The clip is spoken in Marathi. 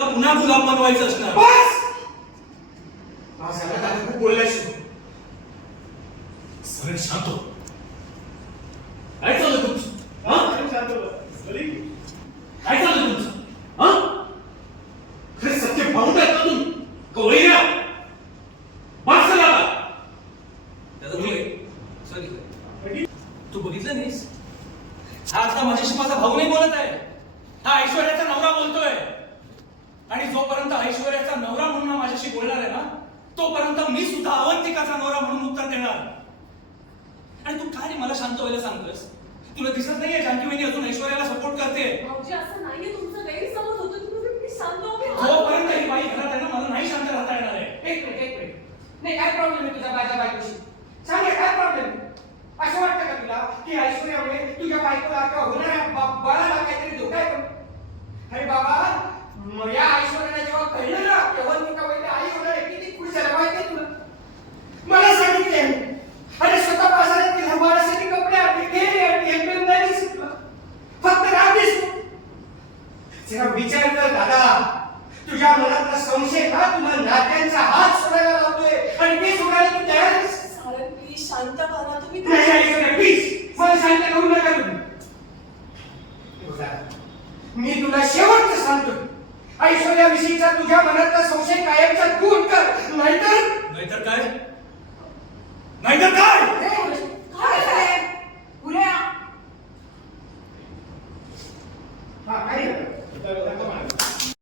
पुन्हा गुलाब बनवायचं असणार. बस माझ्या दादा खूप बोललायस. सगळं शांत हो. काय चाललं तुमचं? काय चाललं तुमचं? खरं सत्य पाहून आहेत ना तुम्ही? कवळीला बस झाला आता. तू बघितलं नाहीस? हा आता माझ्याशी माझा भाऊ नाही बोलत आहे, हा ऐश्वर्याचा नवरा बोलतोय. आणि जोपर्यंत ऐश्वर्याचा नवरा म्हणून माझ्याशी बोलणार आहे ना, तोपर्यंत मी सुद्धा अवंतिकाचा नवरा म्हणून उत्तर देणार. आणि तू काय मला शांत व्हायला सांगतोस? तुला दिसत नाहीये जानकी वहिनी अजून ऐश्वर्याला सपोर्ट करते? भाऊजी असं नाहीये, तुमचं गैरसमज होतो. तुम्ही शांत व्हा. जोपर्यंत ही बाई घरात आहे ना, मला नाही शांत राहता येणार आहे. एक मिनिट नाही, काय प्रॉब्लेम आहे तुझ्या माझ्या बायकोशी? सांग काय प्रॉब्लेम? असं वाटतं का तुला की ऐश्वर्यामुळे तुझ्या बायकोला किंवा होणाऱ्या बाळाला काहीतरी धोका आहे? अरे बाबा, या ऐश्वर्याला जेव्हा कळलं ना तेव्हा तिका वैद्य आई होणार आहे, किती खुश झाला माहिती तुला? मला सांगितले अरे स्वतः बाजारात गेला, बाळासाठी कपडे आणले, गेले आणले, हे पण नाही दिसत. फक्त राग दिसतो. जरा विचार कर दादा, तुझ्या मनातला संशय का तुला नात्यांचा हात सोडायला लावतोय आणि ते सोडायला तू तयार आहेस? सारंग प्लीज शांत व्हा ना तुम्ही. नाही ऐश्वर्या प्लीज मला शांत करू नका तुम्ही. मी तुला शेवटचं सांगतो, ऐश्वर्याविषयीचा तुझ्या मनात